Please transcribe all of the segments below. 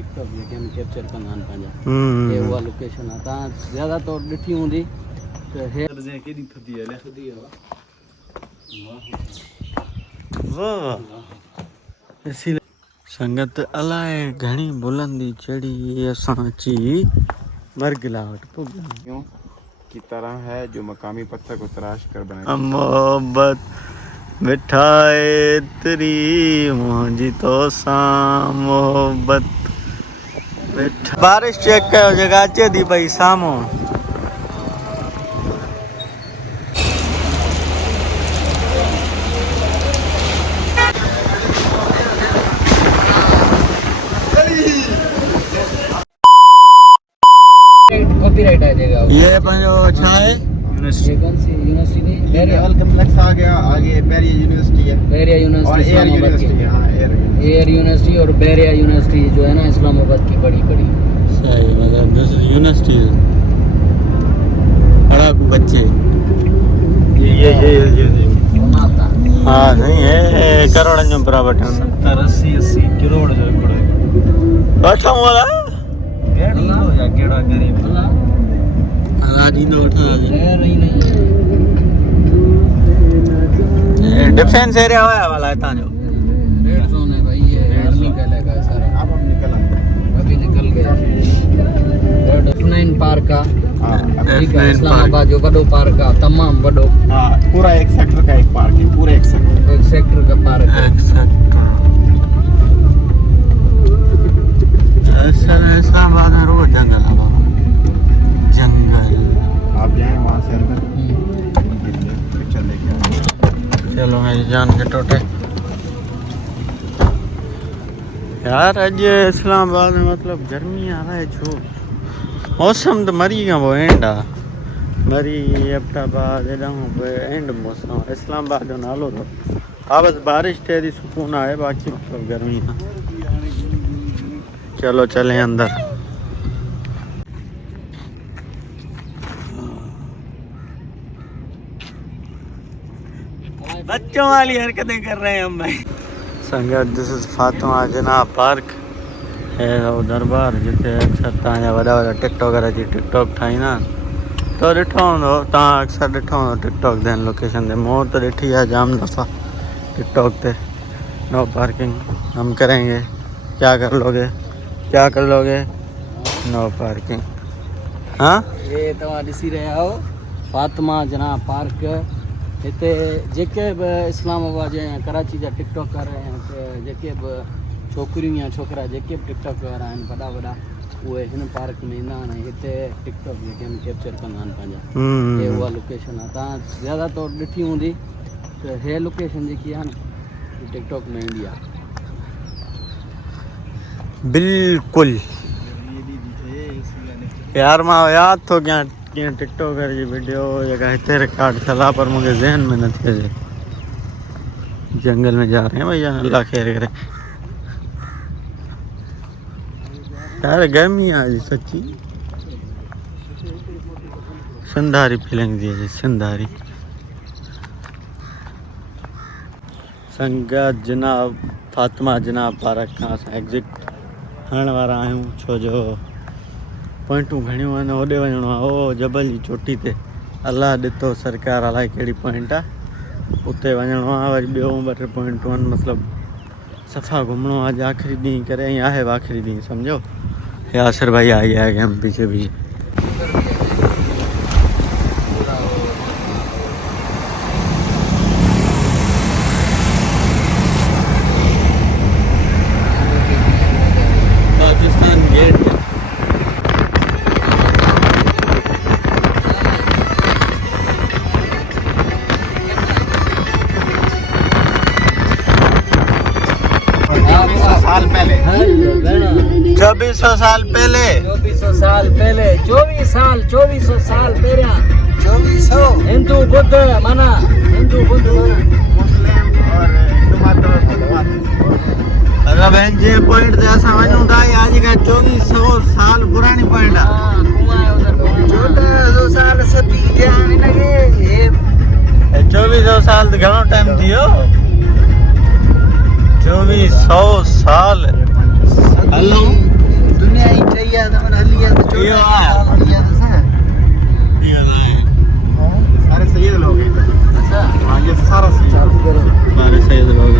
TikTok जेके हम capture कंदा आहिनि पंहिंजा हे उहा लोकेशन आहे तव्हां ज़्यादा तौर ॾिठी हूंदी त हे केॾी थधी आहे संगत अलाए घणी बुलंदी चढ़ी असां अची मरगिला वटि पुॻिया की तरह है जो मकामी पत्थर को तराश कर बनाई मोहब्बत मिठाई तेरी मुंहिंजी तोसां मोहब्बत बारिश चेक कयो जगह अचे थी पई साम्हूं कॉपीराइट है जगह ये पंहिंजो छा है यूनिवर्सिटी लेवल कॉम्प्लेक्स आ गया आगे बैरिया यूनिवर्सिटी है बैरिया यूनिवर्सिटी एयर यूनिवर्सिटी हाँ एयर यूनिवर्सिटी और बैरिया यूनिवर्सिटी जो है ना इस्लामाबाद की बड़ी सही मतलब दिस इज यूनिवर्सिटी पढ़ाकू बच्चे ये हाँ नहीं है करोड़ जो प्रॉपर्टी 70-80 करोड़ जो वठूं वाला केड़ा गरीब डिफेंस एरिया होया वाला है तांजो रेड जोन है भाई ये आर्मी का इलाका है सारा अब हम अभी निकल गए F9 पार्क का ठीक है इस्लामाबाद जो बड़ो पार्क का तमाम बड़ो हाँ पूरा एक सेक्टर का एक पार्क है पूरे एक सेक्टर का पार्क है इस्लामाबाद में रोज जंगल है जंगल आप जाए वहाँ से अंदर पिक्चर लेके आए चलो मैं जान के टोटे यार अज इस्लामाबाद में मतलब गर्मी आ रहा है छो मौसम तो मरी का वो एंड आ मरी एबटाबाद एंड मौसम इस्लामाबाद जो नालो तो हाँ बस बारिश थे थी सुकून आए बाकी मतलब गर्मी था चलो चले अंदर बच्चों वाली हरकतें कर रहे हैं हम भाई संगत this is Fatima Jinnah park है वो दरबार जिते अक्सर तव्हांजा वॾा वॾा टिकटॉकर अची टिकटॉक ठाहींदा आहिनि तो ॾिठो हूंदो तव्हां अक्सर ॾिठो हूंदो टिकटॉक ते लोकेशन ते मूं त ॾिठी आहे जाम दफ़ा टिकटॉक ते नो पार्किंग हम करेंगे क्या कर लोगे नो पार्किंग हाँ ये तव्हां ॾिसी रहिया हो फातिमा जिन्ना पार्क हिते जेके बि इस्लामाबाद या कराची जा टिकटॉकर ऐं जेके बि छोकिरियूं या छोकिरा जेके बि टिकटॉक वारा आहिनि वॾा उहे हिन पार्क में ईंदा आहिनि हिते टिकटॉक जेके आहिनि कैप्चर कंदा आहिनि पंहिंजा हे उहा लोकेशन आहे तव्हां ज़्यादा तौर ॾिठी हूंदी त हे लोकेशन जेकी आहे न टिकटॉक में ईंदी आहे बिल्कुलु यार मां यादि थो कयां कीअं टिकटॉकर जी वीडियो जेका हिते रिकॉर्ड थियल आहे पर मुंहिंजे ज़हन में नथी अचे जंगल में जा रहे हैं भैया अल्लाह खैर करे यार गर्मी आहे सच्ची सिंधारी फीलिंग थी अचे सिंधारी संगत जिन्ना फातिमा जिन्ना पार्क खां असां एग्ज़िट हणण वारा आहियूं छो जो पॉइंटूं घणियूं आहिनि होॾे वञिणो आहे ओ जबल जी चोटी ते अलाह ॾिठो सरकार अलाए कहिड़ी पॉइंट आहे उते वञिणो आहे वरी ॿियो 2-3 पॉइंटूं आहिनि मतिलबु सफ़ा घुमिणो आहे अॼु आख़िरी ॾींहुं करे ऐं आहे आख़िरी ॾींहुं सम्झो यासिर भाई आई आहे हम पीछे भी पाकिस्तान गेट साल पहले 2400 साल पहले 2400 साल पहले 2400 साल पहिरियां 2400 हिंदू बुद्ध माना मुस्लिम और हिंदू माता मतलब जे पॉइंट ते असां वञूं था आज का 2400 साल पुरानी पॉइंट है 1400 साल से भी ध्यान लगे 2400 साल घणो टाइम थियो 2400 साल हलो दुनिया ही चाहिए तो मन हलिया तो छोड़ ये वाह। हलिया तो सा ये लाए सारे सैयद लोग हैं। अच्छा हाँ ये सारा सैयद। चालू करो बारे सैयद लोग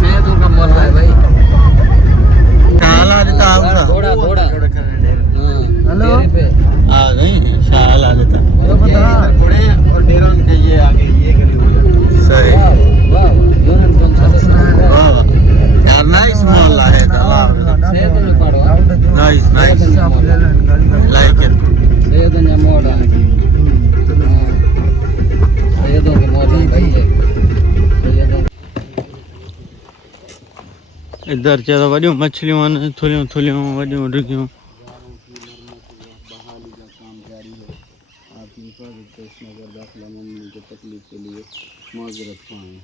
सैयद उनका मोहल्ला है भाई शाला देता आपका घोड़ा घोड़ा थोड़े कर रहे हैं। हेलो आ गई शाला देता इधर घोड़े और डेरा उनके ये आगे ये गली हुई है। सही वाह यूनियन कौन सा वाह यार नाइस मोहल्ला है सैयद ने पाड़ो nice nice like it Syed ने मोड़ा सैयदों के मोहल्ले भाई है सैयद इधर ज्यादा वॾियूं मछलियूं आहिनि थुलियूं थुलियूं वॾियूं डिघियूं बहाली का काम जारी है आपकी हिफाजत पेशनगर दाखिला मामले की तकलीफ के लिए माजरत पाएँ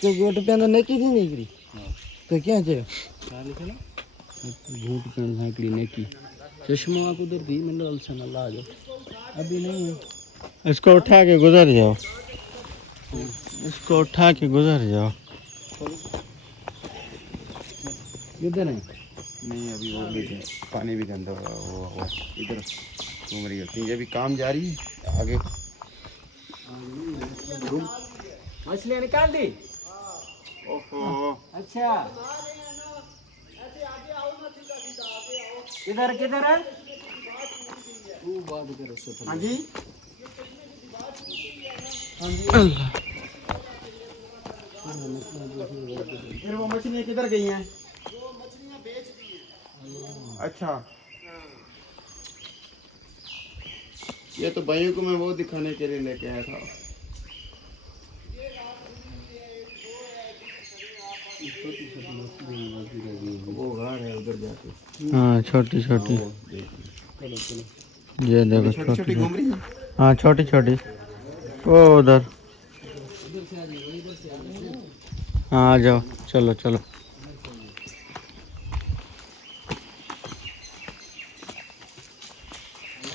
तो गेट पे अंदर नेकी थी निकली तो क्या चाहिए घूट पे झांकड़ी नेकी चश्मा आप उधर भी मिनरल से न ला जाओ अभी नहीं है इसको उठा के गुजर जाओ इसको उठा के गुजर जाओ किधर है नहीं अभी वो भी है, पानी भी गंदा वो इधर घूम रही होती है। ये भी काम जारी है आगे। मछलियाँ निकाल दी ओहो अच्छा किधर किधर है वो बात करो सो हाँ जी फिर वो मछलियाँ किधर गई हैं? अच्छा ये तो भाइयों को मैं वो दिखाने के लिए लेके आया था। वो घर है उधर जाके। हाँ छोटी छोटी ये देखो छोटी छोटी छोटी घूम रही है। हाँ छोटी छोटी वो उधर हाँ आ जाओ चलो चलो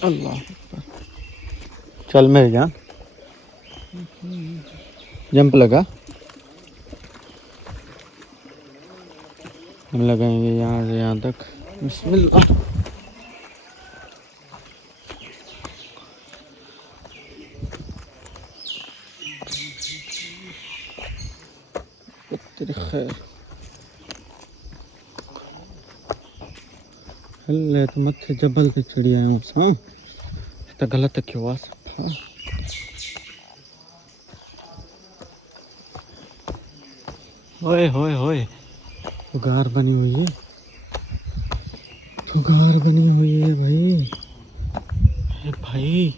अल्लाह अकबर। चल मेरे जान जंप लगा हम लगाएंगे यहाँ से यहाँ तक बिस्मिल्लाह तेरी खैर हल्ले तो मथे जबल ते चढ़ी आया हूँ हाँ तो गलत क्यों आ सकता ओए होए होए फुगार बनी हुई है फुगार बनी हुई है भाई भाई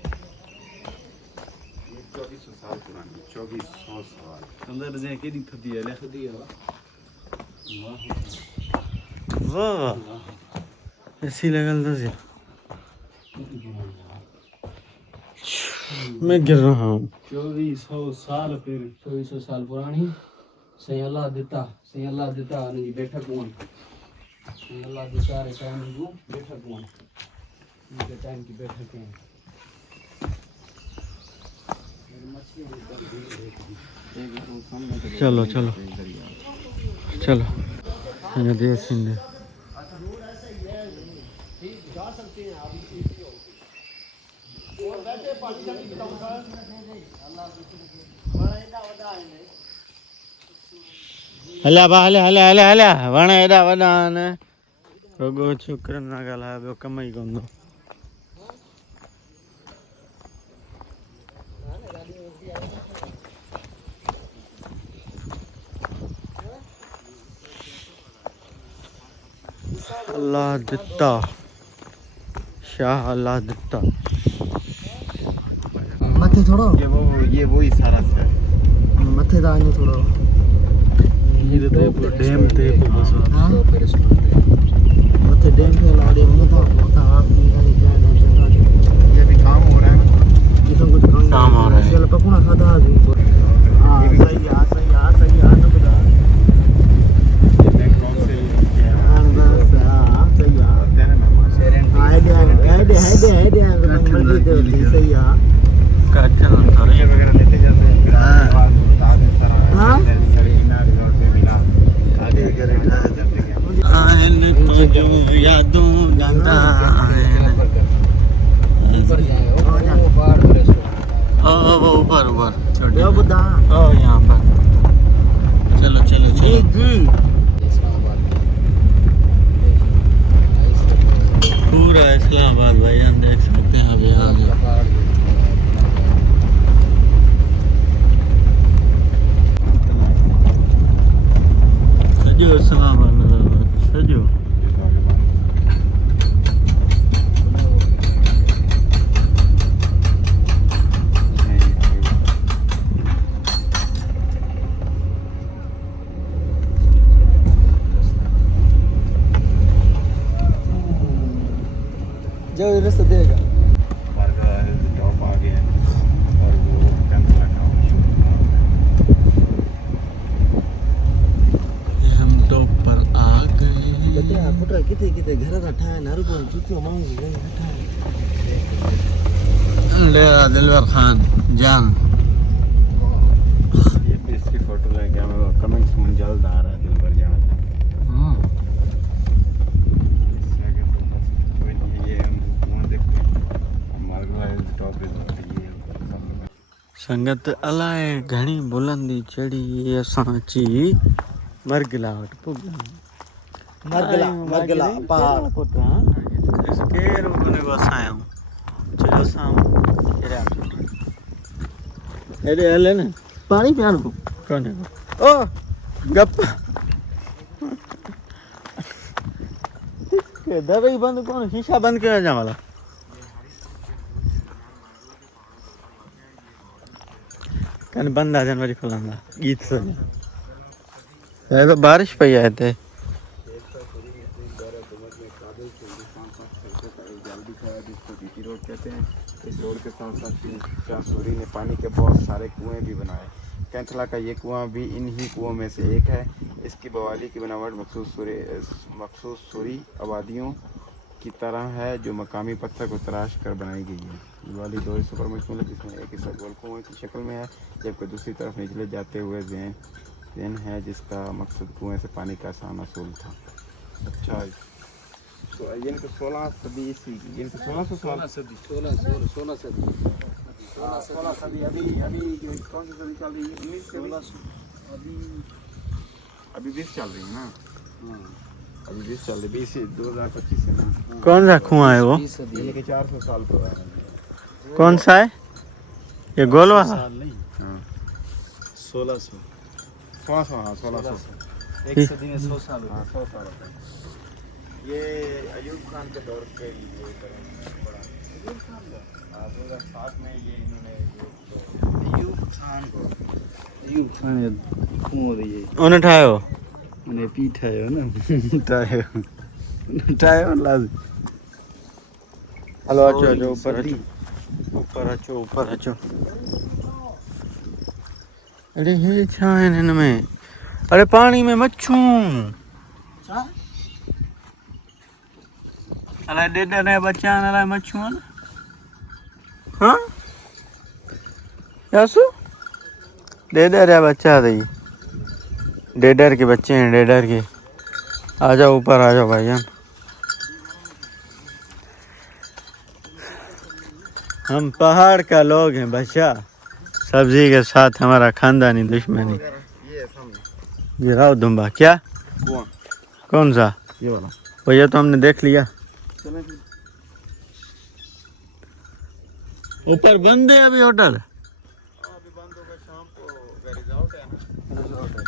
2400 साल पुरानी 2400 साल। अंदर से केडी थदी है ले थदी है वाह ऐसी लगल तो जी मैं गिर रहा हूँ 2400 साल फिर 2400 साल पुरानी सही अल्लाह देता उनकी बैठक हुआ सही अल्लाह देता रे टाइम को बैठक हुआ उनके टाइम की बैठक है चलो चलो चलो ये दे सिंधे हलिया बा हलिया हलिया हलिया हलिया वण एॾा वॾा आहिनि रुॻो छोकिरनि सां ॻाल्हाए ॿियो कम ई कोन थो अल्लाह दिता शाह अल्लाह दिता मथे थोड़ो ये वही सारा है। मथे दाने थोड़ो डैम ते हां मथे डैम पे लाड़े होंगे तो आप ये भी काम हो रहा है ना। ये सब कुछ काम हो रहा है। चल पकुना खादा अभी हां सही है तो बता ये बैकग्राउंड से हां बस हां सही है आइडिया मर्जी दे सही है काचन ये वगैरह लेते जाते हैं। हाँ। सरीना रिजॉर्ट में मिला आगे सीधा ओ यहाँ पर चलो चलो जी चलो जी पूरा इस्लामाबाद भाई हम देख सकते हैं अभी आगे सजो इस्लामाबाद सजो जो रास्ता देगा टॉप आ गया और वो कैंपला हम टॉप पर आ गए बेटा पुत्र किथे किथे घर रा ठाए नारू को चुतियो मांगी गई डेरा दिलवर खान जान ये भी इसकी फोटो लेके हमें कमेंट्स में जल्द आ रहा है दिल भर जाना इससे आगे तो बस कोई नहीं है, ये हम वहाँ देखते हैं मार्गवा हिल्स टॉप इज ये संगत अलाए घणी बुलंदी चढ़ी असां अची मरगिला वटि पुॻा मरगला पहाड़ केरु कोन्हे को असां आहियूं चलो असां हेॾे हले न पानी पियान को कोन्हे को ओ गप दरवाज़ी बंदि कोन्हे शीशा बंदि कयो अञा वाला कन बंद आ जन वरी खुलंदा गीत सुन ये तो बारिश पई आहे हिते रोड कहते हैं इस रोड के साथ साथ चांसूरी ने पानी के बहुत सारे कुएं भी बनाए कैंथला का ये कुआं भी इन्हीं कुओं में से एक है इसकी बवाली की बनावट मखसूस सूरी आबादियों की तरह है जो मकामी पत्थर को तराश कर बनाई गई है बवाली दो हिस्सों पर मशमूल है जिसमें एक हिस्सा गोल कुएं की शक्ल में है जबकि दूसरी तरफ निचले जाते हुए जैन है जिसका मकसद कुएं से पानी का आसान असूल था अच्छा तो ये 16 सदी ईस्वी ये 1600 सदी अभी कौन सी सदी चल रही है 19 अभी 20 चल रही है ना अभी 20 चल रही 20 2025 है ना कौन सा कुआं है वो ये के 400 साल पुराना कौन सा है ये गोल वाला हाँ 1600 1600 एक सदी में 100 साल हाँ 100 साल होता है ये अयूब खान के दौर के लिए बड़ा अयूब खान का 2007 में ये इन्होंने अयूब खान कुओं दिए उन ठाहियो उन्हें पीठ है ना टायो लाज हलो अचो अचो ऊपर अचो अरे हे छा आहिनि हिन में अरे पानी में मच्छूं अलाए ॾेढ जा बच्चा आहिनि अलाए मच्छूं आहिनि हाँ यासु ॾेढ जा बच्चा अथई डेडर के बच्चे हैं डेडर के आ जाओ ऊपर आ जाओ भाईजान हम पहाड़ का लोग हैं बच्चा सब्जी के साथ हमारा खानदानी दुश्मनी ये राव दुम्बा क्या कौन सा ये वाला भैया तो हमने देख लिया ऊपर बंद है अभी होटल अभी बंद होगा शाम को रिजॉर्ट है ना रिजॉर्ट है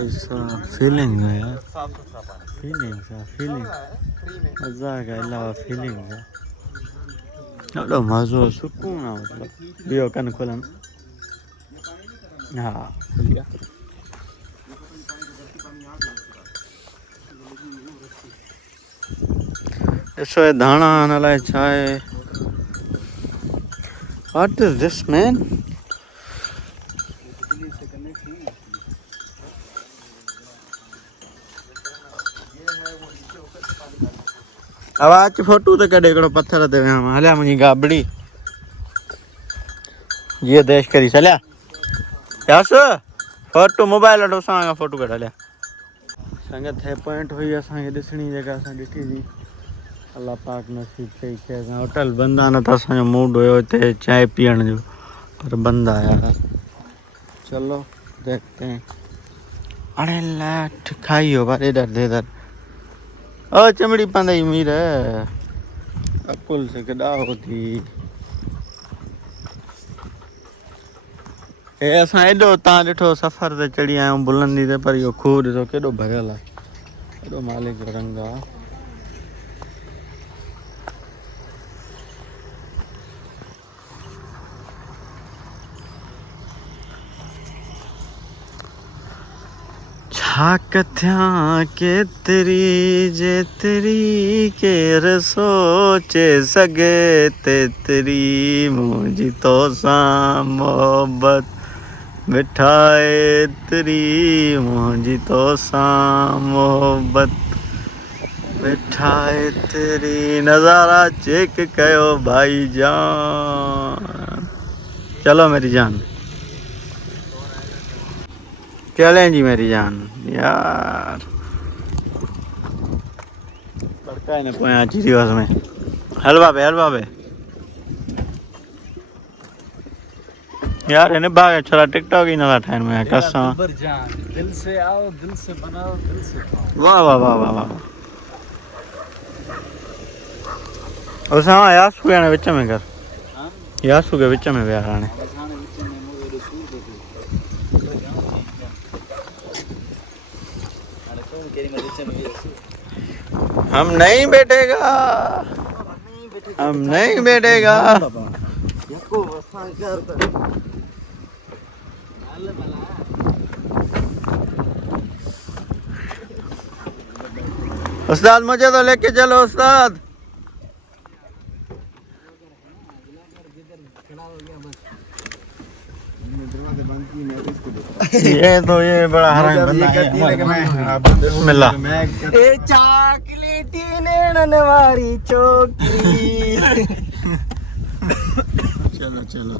ऐसा फीलिंग है यार साफ सुथरा पानी फीलिंग फ्री में मज़ा के अलावा फीलिंग है ॾाढो मज़ो सुकून आहे मतिलबु ॿियो कन खोलन हा खुली विया ॾिसो हे धाणा हिन लाइ छा आहे व्हाट इज दिस मैन आवाज़ फोटू त कढे हिकिड़ो पत्थर ते विहां हलिया मुंहिंजी गाबड़ी जीअं देश करी हलिया यास फोटू मोबाइल वठो असां खां फोटू कढ हलिया संगत हे पॉइंट हुई असांखे ॾिसणी जेका असां ॾिठी हुई अल्लाह पाक नसीब कई खे होटल बंद आहे न त असांजो मूड हुयो हिते चांहि पीअण जो पर बंद आहे यार। चलो देखते हैं। अरे लाठ खाइयो पर इधर दे इधर ओ चमड़ी पंदई मीर अकुल से कदा होती ए असां एॾो तव्हां ॾिठो सफ़र ते चढ़ी आया आहियूं बुलंदी ते पर इहो खूह ॾिसो केॾो भरियल आहे। एॾो मालिक जो रंग आहे। छा कथियां केतिरी जेतिरी केर सोचे सघे तेतिरी मुंहिंजी तोसां मोहबत मिठाए तेरी मुंहिंजी तोसां मोहबत मिठाए तेरी नज़ारा चेक कयो भाई जान। चलो मेरी जान चलें जी मेरी जान यार पड़का ही न पोयां अची दिवस में हल बाबे यार इन्हें भाग छोरा टिकटॉक ही ना ठाइन में कसम दिल से आओ दिल से बनाओ दिल से खाओ। वाह वाह वाह वाह वाह उसा यासु के विच में कर यासु के विच में विया हाणे हम नहीं बैठेगा हम नहीं बैठेगा। उस्ताद मुझे तो लेके चलो उस्ताद। ये तो ये बड़ा हराम बंदा है। बिस्मिल्लाह ए चॉकलेटी लेने वाली चोकरी। चलो चलो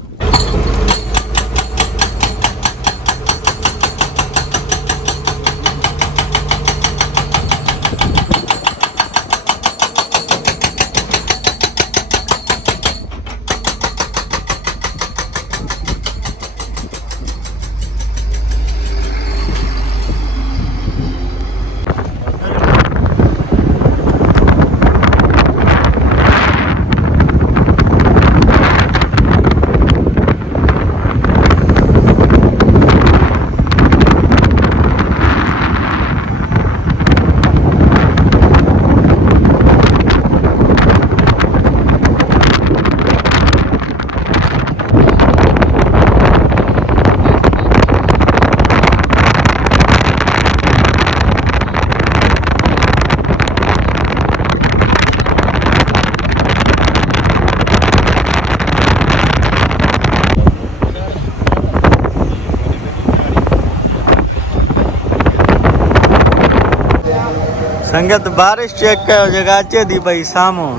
संगत बारिश चेक कयो जगह अचे थी पई साम्हूं।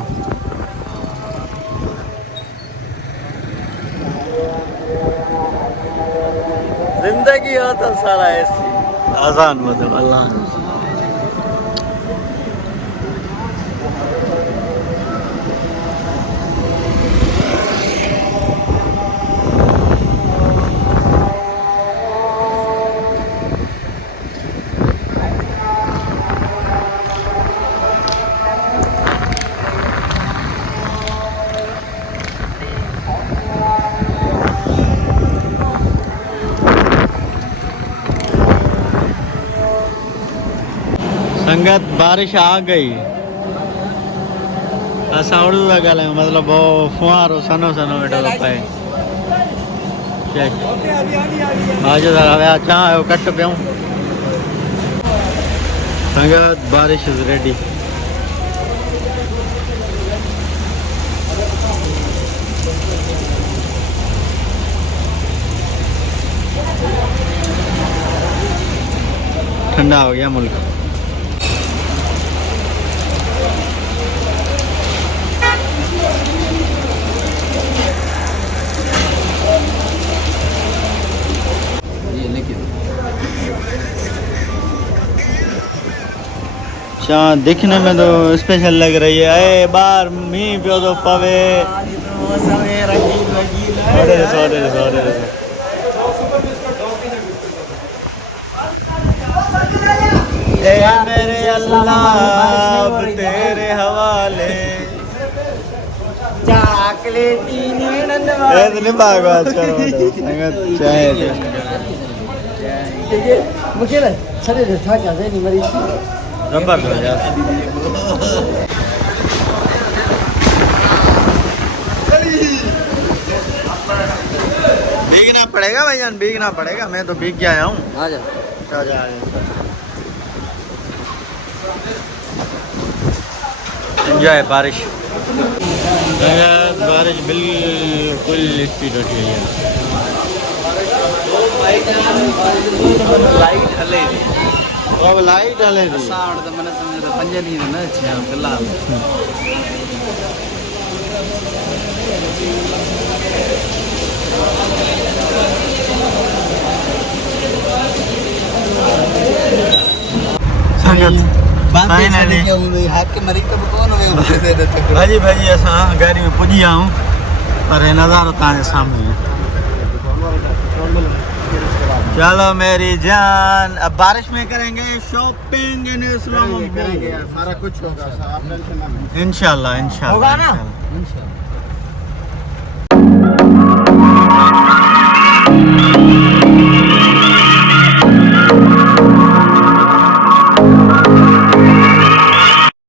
जिंदगी हो तो सारा ऐसी आसान मतलब अल्लाह संगत बारिश आ गई। असां उर्दू था ॻाल्हायूं मतलब वो फुहारो सनो सनो वेठो थो पए। बाजू था विया अचां आयो कट पियूं। संगत बारिश इज रेडी। ठंडा हो गया मुल्क। चाह दिखने में तो स्पेशल लग रही है। अरे बार मी पियो तो पवे ए मेरे अल्लाह अब तेरे हवाले नहीं भागवाज करो चाहे रबर दो यार। भीगना पड़ेगा भाईजान, भीगना पड़ेगा। मैं तो भीग के आया हूँ। एंजॉय बारिश। बारिश बिल्कुल स्पीड उठी है। लाइट हले अब लाइट हले मैंने समझा पंजे नहीं ना फिलहाल। संगत फाइनली भाजी भाजी असां गाड़ी में पुॼी विया आहियूं, पर हे नज़ारो तव्हांजे साम्हूं है। चलो मेरी जान, अब बारिश में करेंगे शॉपिंग इन इस्लामाबाद। करेंगे यार, सारा कुछ होगा, आप टेंशन ना लो। इंशाल्लाह इंशाल्लाह होगा ना? इंशाल्लाह।